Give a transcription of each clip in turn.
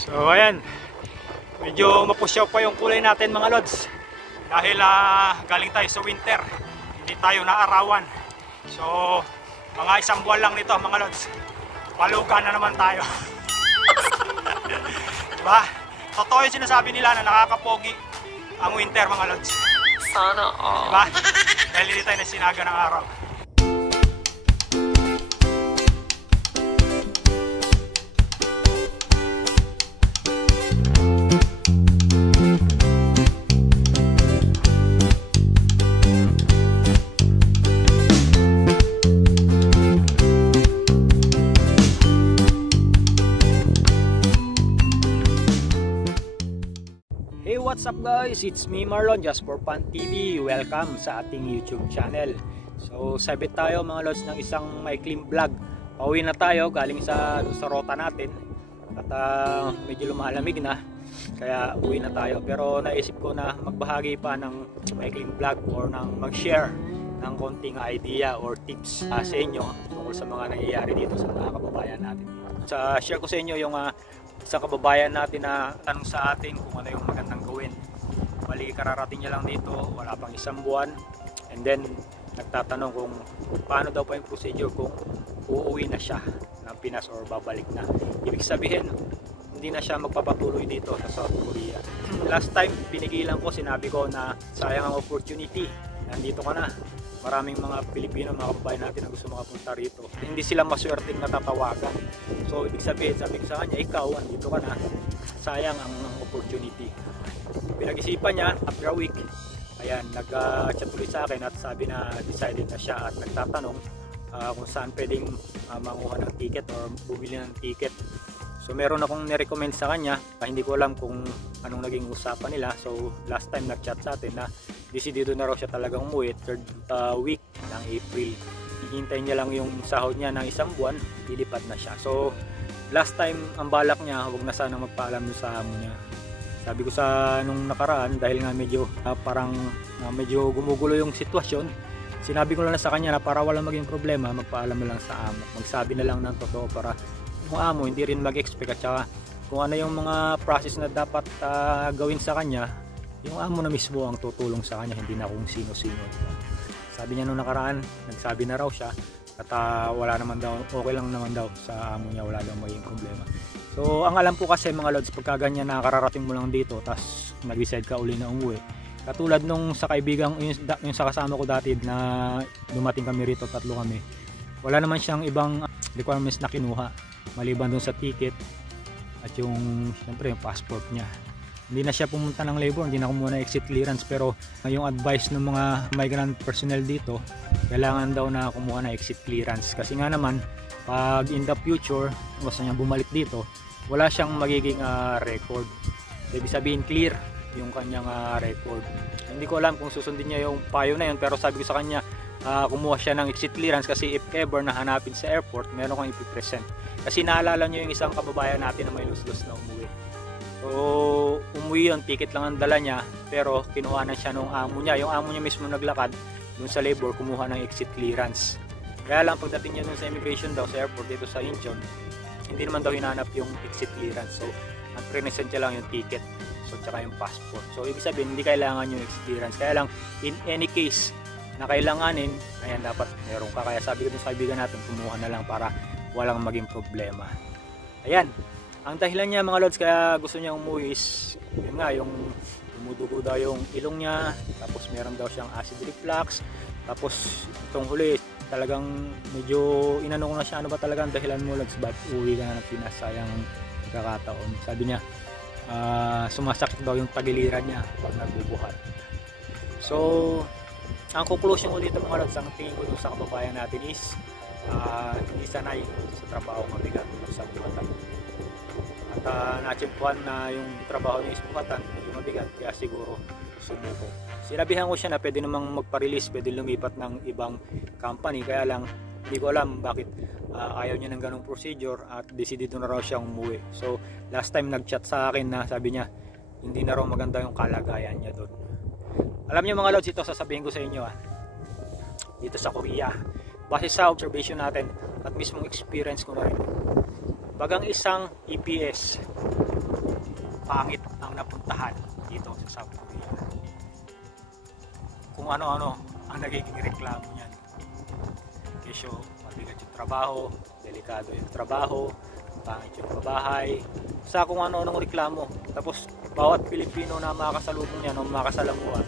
So ayan, medyo mapusyaw pa yung kulay natin mga lods. Dahil galing tayo sa winter, hindi tayo naarawan. So mga isang buwan lang nito mga lods, palugan na naman tayo. Diba? Totoo yung sinasabi nila na nakakapogi ang winter mga lods. Sana all. Diba? Dahil hindi tayo nasinaga ng araw. What's up guys? It's me Marlon, Just for Fun TV. Welcome sa ating YouTube channel. So sabit tayo mga lods ng isang maikling vlog. Pauwi na tayo galing sa rota natin. At medyo lumalamig na, kaya uwi na tayo. Pero naisip ko na magbahagi pa ng maikling vlog or ng mag-share ng konting idea or tips sa inyo tungkol sa mga nangyayari dito sa mga kababayan natin. Share ko sa inyo yung isang kababayan natin na tanong sa atin kung ano yung magandang gawin. Bali kararating niya lang dito, wala pang isang buwan, and then nagtatanong kung paano daw pa yung procedure kung uuwi na siya ng Pinas or babalik na. Ibig sabihin, hindi na siya magpapatuloy dito sa South Korea. Last time pinigilan ko, sinabi ko na sayang ang opportunity, nandito ka na. Maraming mga Pilipino, mga kababayan natin na gusto makapunta rito. Hindi sila maswerteng natatawagan. So ibig sabihin, sabi ko sa kanya, ikaw, andito ka na, sayang ang opportunity. Pinag-isipan niya, after a week, ayan, nag-chat ulit sa akin at sabi na decided na siya at nagtatanong kung saan pwedeng manguha ng ticket or bumili ng ticket. So meron akong nirecommend sa kanya, hindi ko alam kung anong naging usapan nila. So last time nag-chat sa atin na decidido na raw siya talagang umuwi, third week ng April. Hihintayin niya lang yung sahod niya ng isang buwan, lilipat na siya. So last time ang balak niya, huwag na sana magpaalam sa amo niya. Sabi ko sa nung nakaraan, dahil nga medyo parang medyo gumugulo yung sitwasyon, sinabi ko lang sa kanya na para walang maging problema, magpaalam na lang sa amo. Magsabi na lang ng totoo para yung amo hindi rin mag-expect, at saka kung ano yung mga process na dapat gawin sa kanya, yung amo na mismo ang tutulong sa kanya, hindi na kung sino-sino. Sabi niya nung nakaraan, nagsabi na raw siya at wala naman daw, okay lang naman daw sa amo niya, wala daw maging problema. So ang alam ko kasi mga lods, pagka ganyan nakararating mo lang dito tapos nag-decide ka uli na umuwi, katulad nung sa kaibigan yung sa kasama ko dati na dumating kami rito, tatlo kami, wala naman siyang ibang requirements na kinuha maliban dun sa ticket at yung siyempre yung passport niya. Hindi na siya pumunta ng labor, hindi na kumuha ng exit clearance, pero yung advice ng mga migrant personnel dito, kailangan daw na kumuha ng exit clearance kasi nga naman pag in the future gusto niya bumalik dito, wala siyang magiging record. Ibig sabihin clear yung kanyang record. Hindi ko alam kung susundin niya yung payo na yun, pero sabi ko sa kanya kumuha siya ng exit clearance kasi if ever nahanapin sa airport, meron kang ipipresent. Kasi naalala niyo yung isang kababayan natin na may luslus na umuwi. So umuwi yun, ticket lang ang dala niya, pero kinuha na siya nung amo niya. Yung amo niya mismo naglakad dun sa labor, kumuha ng exit clearance. Kaya lang pagdating niya dun sa immigration daw sa airport dito sa Incheon, hindi naman daw hinanap yung exit clearance. So ang present niya lang yung ticket, so tsaka yung passport. So ibig sabihin hindi kailangan yung exit clearance. Kaya lang in any case na kailanganin, ayan, dapat meron ka. Kaya sabi ko dun sa kaibigan natin, kumuha na lang para walang maging problema. Ayan, ang dahilan niya mga lods kaya gusto niya umuwi is yun nga, yung dumudugo daw yung ilong niya, tapos meron daw siyang acid reflux, tapos itong huli talagang medyo inano ko na siya, ano ba talaga ang dahilan mo lods, ba't uwi ka na ng Pinas, sayang kakataon. Sabi niya sumasakit daw yung tagiliran niya pag nagbubuhat. So ang conclusion ko dito mga lods, ang tingin ko sa kababayan natin is hindi sanay sa trabaho mabigat sa buhatan. At natsimpuhan na yung trabaho niya is buhatan, medyo mabigat, kaya siguro sumuko. Sinabihan ko siya na pwede namang magpa-release, pwede lumipat ng ibang company, kaya lang hindi ko alam bakit ayaw niya ng ganong procedure at decidido na raw siyang umuwi. So last time nag-chat sa akin na sabi niya hindi na raw maganda yung kalagayan niya doon. Alam niyo mga lods, ito sasabihin ko sa inyo dito sa Korea, base sa observation natin at mismong experience ko na rin, bagang isang EPS pangit ang napuntahan dito sa South Korea. Kung ano-ano ang nagiging reklamo niyan. Kesyo, mabigat yung trabaho, delikado yung trabaho, pangit yung bahay, sa kung ano-anong reklamo. Tapos bawat Pilipino na makakasalubong niya o makasalamuhan,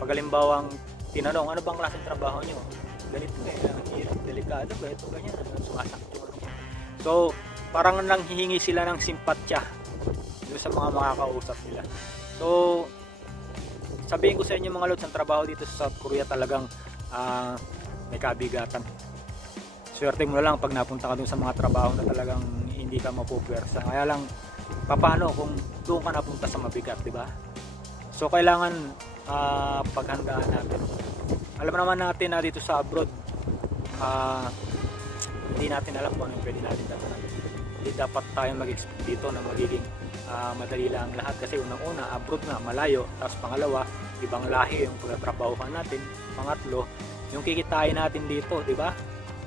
pag halimbawang tinanong, ano bang klaseng trabaho nyo? Ganito ang hirap, delikado, ganito, ganyan, sumasakit yung ano. So, parang nanghihingi sila ng simpatya doon sa mga makakausap nila. So, sabihin ko sa inyo mga lods, ang trabaho dito sa South Korea talagang may kabigatan. Swerte mo na lang pag napunta ka doon sa mga trabaho na talagang hindi ka mapupwersa. Kaya lang, paano kung doon ka napunta sa mabigat, di ba? So, kailangan paghandaan natin. Alam naman natin na dito sa abroad, hindi natin alam kung ano yung pwede natin datunan. Hindi dapat tayo mag-expect dito na magiging madali lang lahat, kasi unang-una abroad nga, malayo. Tapos pangalawa, ibang lahi yung pagtatrabahuhan natin. Pangatlo, yung kikitain natin dito, di ba?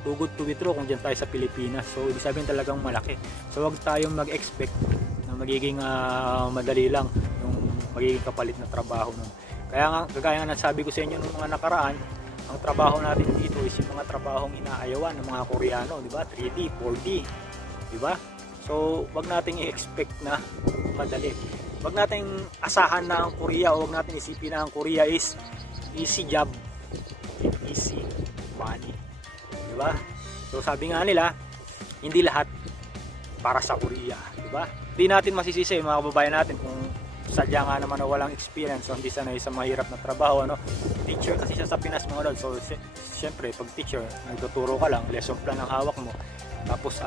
Too good to be true kung dyan tayo sa Pilipinas. So ibig sabihin talagang malaki. So wag tayong mag-expect na magiging madali lang yung magiging kapalit na trabaho nun. Kaya nga, kagaya nga nasabi ko sa inyo nung mga nakaraan, ang trabaho natin dito is yung mga trabahong inaayawan ng mga Koreano, di ba? 3D, 4D, di ba? So wag nating i-expect na madali. Wag nating asahan na ang Korea, o wag natin isipin na ang Korea is easy job, easy money. Diba? So sabi nga nila, hindi lahat para sa Korea, diba? Hindi natin masisisi yung mga kababayan natin kung sadya nga naman na walang experience, so hindi sanay sa mahirap na trabaho, ano? Teacher kasi siya sa Pinas mga lods. So syempre pag teacher, nagtuturo ka lang, lesson plan ang hawak mo. Tapos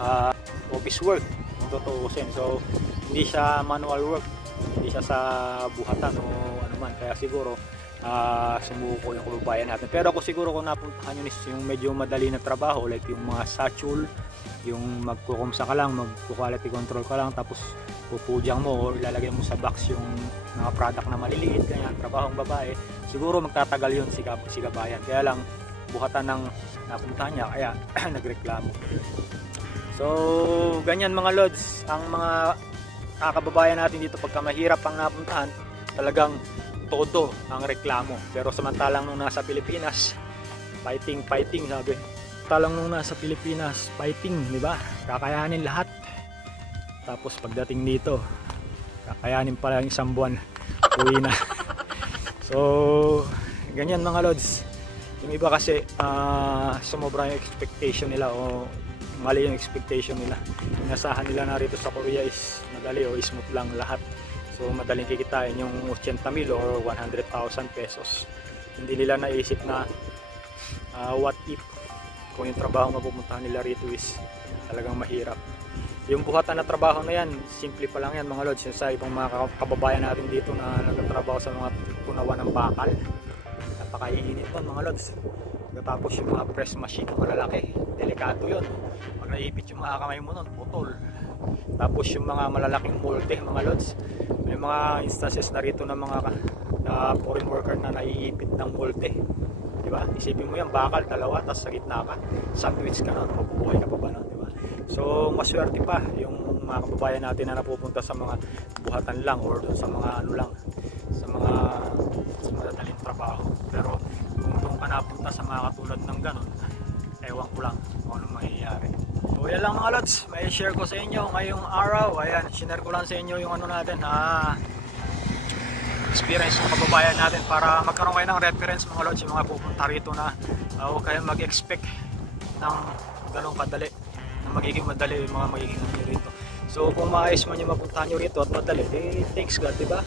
office work, tutuusin. So hindi siya manual work, hindi siya sa buhatan o ano man. Kaya siguro sumuko yung kababayan natin. Pero ako siguro kung napuntahan nyo yung medyo madali na trabaho, like yung mga satchel, yung magkukumsa ka lang, magku-quality control ka lang, tapos pupujang mo o ilalagay mo sa box yung mga product na maliliit, ganyan, trabahong babae, siguro magtatagal yun si kabayan. Kaya lang buhatan ng napuntahan niya, kaya nagreklamo. So ganyan mga lods, ang mga kababayan natin dito pagka mahirap ang napuntahan, talagang todo ang reklamo. Pero samantalang nung nasa Pilipinas, fighting sabi. Samantalang nung nasa Pilipinas, fighting, di ba? Kakayanin lahat. Tapos pagdating dito, kakayanin pala yung isang buwan, uwi na. So, ganyan mga lods. Yung iba kasi sumobra yung expectation nila, o mali yung expectation nila. Inasahan nila na rito sa Korea is madali o smooth lang lahat. So madaling kikitain yung 80,000 or 100,000 pesos. Hindi nila naisip na what if kung yung trabaho mapupuntahan nila rito is talagang mahirap. Yung buhatan na trabaho na yan, simple pa lang yan mga lods. Sa ibang mga kababayan natin dito na nagtatrabaho sa mga punawan ng bakal, napakaiinit nun mga lods. Tapos yung mga press machine na malalaki, delikado yun. Pag naipit yung mga kamay mo nun, putol. Tapos yung mga malalaking molde mga lods, may mga instances na rito ng mga foreign worker na naiipit ng molde, diba? Isipin mo yan, bakal, dalawa, tapos sa gitna ka, sandwich ka na, mabubuhay ka pa ba na, diba? So maswerte pa yung mga kababayan natin na napupunta sa mga buhatan lang, or dun sa mga ano lang, sa mga madaling trabaho. Pero kung doon ka napunta sa mga katulad ng ganon, ewan ko lang kung anong mangyayari. So yan lang mga lods, may share ko sa inyo ngayong araw. Ayan, share ko lang sa inyo yung ano natin, experience ng kababayan natin, para magkaroon kayo ng reference mga lods, yung mga pupunta rito na huwag kayong mag-expect ng ganong kadali, na magiging madali yung mga magiging nyo rito. So kung maayos man yung mapuntahan nyo rito at madali, thanks God, diba?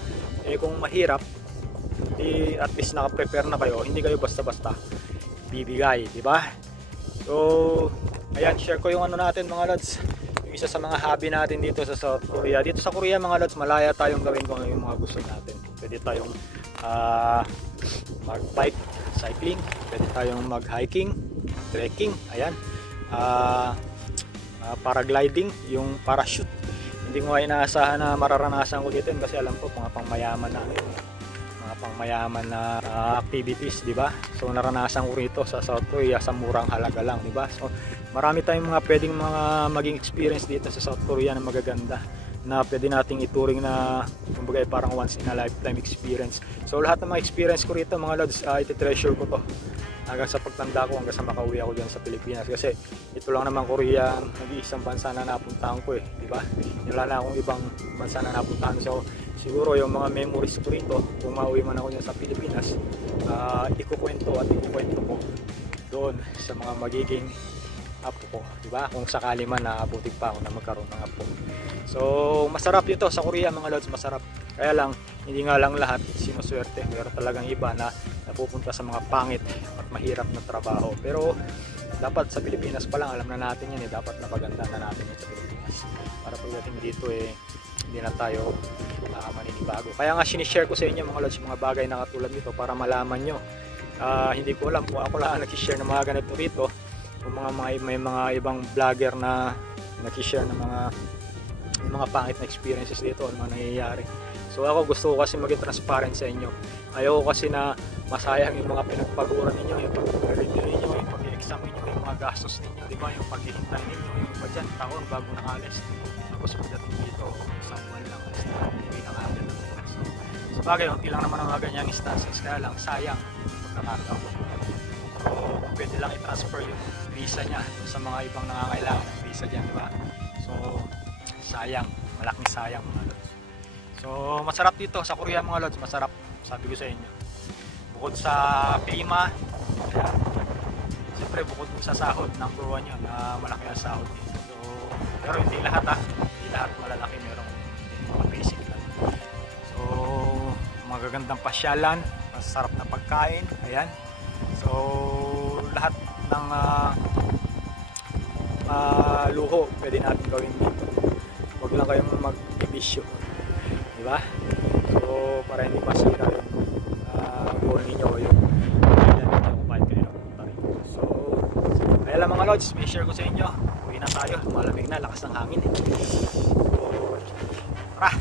Kung mahirap, at least naka-prepare na kayo, hindi kayo basta-basta bibigay, diba? So ayan, share ko yung ano natin mga lods, yung isa sa mga hobby natin dito sa South Korea. Dito sa Korea mga lods, malaya tayong gawin kung ano yung mga gusto natin. Pwede tayong mag-bike, cycling, pwede tayong mag-hiking, trekking, ayan, paragliding, yung parachute. Hindi ko inaasahan na mararanasan ko dito kasi alam ko mga pangmayaman na pangmayaman na activities, di ba? So naranasan ko rito sa South Korea sa murang halaga lang, di ba? So marami tayong mga pwedeng maging experience dito sa South Korea na magaganda. na pwede nating ituring na kumbaga parang once in a lifetime experience. So lahat ng mga experience ko rito mga lods, iti-treasure ko to hanggang sa pagtanda ko, hanggang sa makauwi ako dyan sa Pilipinas, kasi ito lang naman Korea nag-iisang bansa na napuntahan ko di ba? Wala na akong ibang bansa na napuntahan. So siguro yung mga memories ko rito, kung mauwi man ako dyan sa Pilipinas, ikukwento ko doon sa mga magiging apo ko, di ba? Kung sakali man naabutin pa ako na magkaroon ng apo. So masarap ito sa Korea mga lods, masarap. Kaya lang hindi nga lang lahat sinuswerte, meron talagang iba na napupunta sa mga pangit at mahirap na trabaho. Pero dapat sa Pilipinas pa lang alam na natin yan dapat napaganda na natin yan sa Pilipinas para pagdating dito hindi na tayo maninibago. Kaya nga sinishare ko sa inyo mga lods mga bagay na katulad nito para malaman nyo. Hindi ko alam kung ako lang nag-share ng mga ganito rito, kung may mga ibang vlogger na nag-share ng mga pangit na experiences dito, ano nangyayari. So ako gusto ko kasi maging transparent sa inyo. Ayaw ko kasi na masayang yung mga pinagpaguran ninyo, yung pag-review ninyo, yung pag-exam ninyo, yung mga gastos ninyo, di ba? Yung paghihintay ninyo, yung iba dyan, taon bago nakalis. Tapos pagdating dito, isang buwan lang alis na, hindi nakaalis na pera. So bagay, unti lang naman ang mga ganyang instances, kaya lang sayang pagkakataon. So pwede lang i-transfer yung visa niya sa mga ibang nangangailangan ng visa dyan, di ba? So sayang, malaking sayang mga lods. So masarap dito sa Korea mga lods, masarap, sabi ko sa inyo. Bukod sa klima, siyempre bukod sa sahod, number one yun, malaki ang sahod dito. So, pero hindi lahat hindi lahat malalaki, merong mga basic lang. So magagandang pasyalan, masarap na pagkain, ayan. So lahat ng luho pwede natin gawin dito. Huwag lang kayong mag-ibisyo, di ba? So para hindi masira yung goal ninyo, yung kailan ninyo kumain kayo ng punta rito. So kaya lang mga lods, may share ko sa inyo. Uwi na tayo, malamig na, lakas ng hangin. So tara!